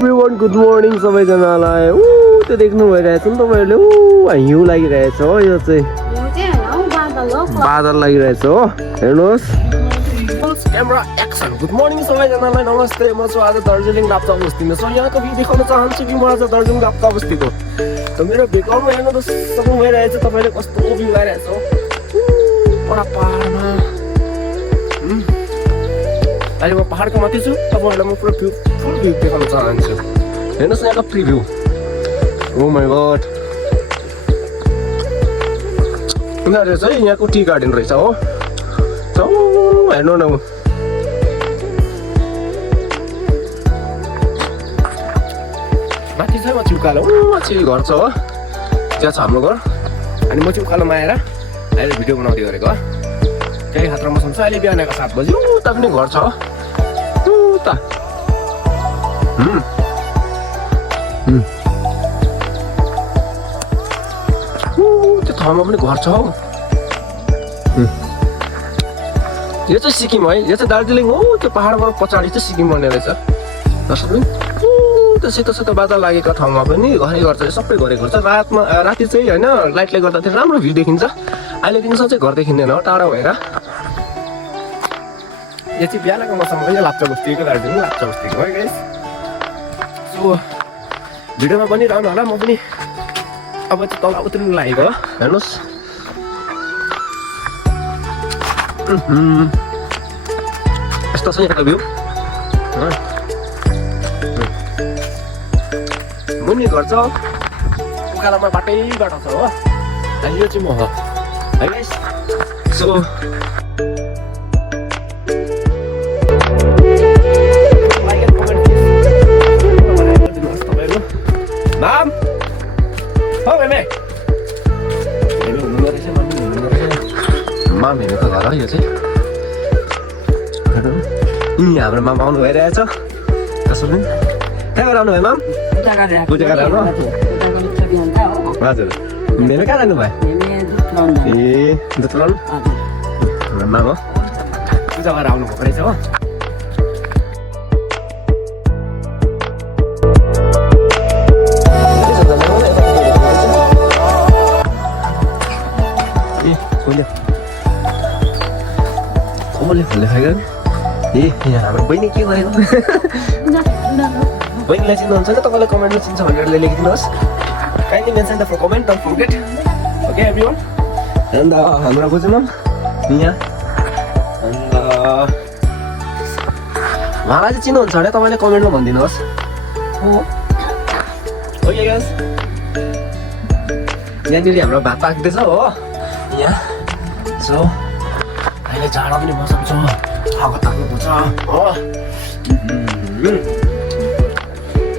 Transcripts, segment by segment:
everyone good morning सबैजनालाई त्यो देख्नु भइरहेछ नि तपाईँहरूले हिउँ लागिरहेछ हो यो चाहिँ बादल लागिरहेछ हो हेर्नुहोस् क्यामेरा एक्सन गुड मर्निङ सबैजनालाई नमस्ते म छु आज दार्जिलिङ राप्ता बस्तीमा सो यहाँको भ्यू देखाउन चाहन्छु कि म आज दार्जिलिङ राप्ता बस्तीको त मेरो भेकरमा हेर्नु त सबै भइरहेछ तपाईँले कस्तो भ्यू आइरहेछ हो पर पहाडमा अहिले म पहाडको माथि छु तपाईँहरूलाई म पुरा फुल भ्यू देखाउन चाहन्छु हेर्नुहोस् यहाँको प्रिभ्यू ओ माई गॉड यिनीहरू चाहिँ यहाँको टी गार्डन रहेछ हो हेर्नु न माथि चाहिँ म चिउकालो माथि घर छ हो त्यहाँ छ हाम्रो घर अनि म चिउकालोमा आएर अहिले भिडियो बनाउँदै गरेको केही खतरा मौसम छ अहिले बिहानको 7 बजी उता पनि घर छ उता त्यो ठाउँमा पनि घर छ हौ यो चाहिँ सिक्किम है यो चाहिँ दार्जिलिङ हो त्यो पहाडबाट पछाडि चाहिँ सिक्किम बन्ने रहेछ त्यो सेतो सेतो बादल लागेको ठाउँमा पनि घरै घर चाहिँ सबै घरै घर छ रातमा राति चाहिँ होइन लाइटले गर्दाखेरि राम्रो भ्यू देखिन्छ अहिले दिउँसो चाहिँ घर देखिँदैन हो टाढा भएर यो चाहिँ बिहानको मौसम हो लाप्चा बस्तीको दार्जिलिङ लाप्चा बस्तीको है गाइस सो भिडियोमा बनिरहनु होला म पनि अब चाहिँ तल उत्रिनु लागेको हो हेर्नुहोस् यस्तो छ यहाँको भ्यू मुनि घर छ उकालोमा बाटै बाटो छ हो अनि यो चाहिँ म हो है गाइस सो माम हो मेमे माम हेर्नु त घर हो यो चाहिँ हाम्रो माम आउनु भइरहेछ कसो पनि कहाँबाट आउनु भयो माम पूजा गरेर आउनु हजुर मेमे कहाँ जानु भयो ए दुध लाउनु माम हो पूजा गरेर आउनु भएको रहेछ हो खोले खाइगयो ए यहाँ हाम्रो बहिनी के गरेको बहिनीलाई चिन्नुहुन्छ नि तपाईँलाई कमेन्टमा चिन्छ भनेर लेखिदिनुहोस् kindly mention the comment don't forget okay everyone अन्त हाम्रो बुझ्नु यहाँ अन्त उहाँलाई चाहिँ चिन्नुहुन्छ भने तपाईँले कमेन्टमा भनिदिनुहोस् ओके गाइस यहाँनिर हाम्रो भात पाक्दैछ हो यहाँ सो अहिले जाडो पनि मौसम छ हावा ताप्नु छ हो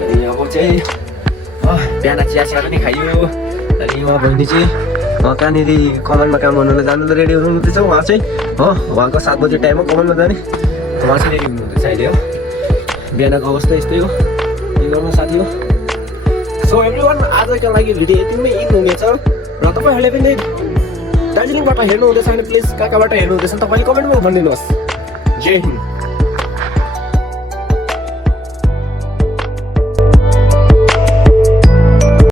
अनि अब चाहिँ बिहान चिया पनि खाइयो अनि उहाँ बहिनी चाहिँ कहाँनिर कमानमा काम गर्नुलाई जानु त रेडी हुनुहुँदैछ उहाँ चाहिँ हो उहाँको 7 बजी टाइममा कमानमा जाने उहाँ चाहिँ रेडी हुनुहुँदैछ अहिले हो बिहानको अवस्था यस्तै हो के गर्नु साथी हो सो एभ्रिवान आजको लागि भिडियो यतिमै इन हुनेछ र तपाईँहरूले पनि दार्जिलिङबाट हेर्नु हुँदैछ भने प्लिज कहाँबाट हेर्नु हुँदैछ तपाईँले कमेन्टमा भनिदिनुहोस् जय हिन्द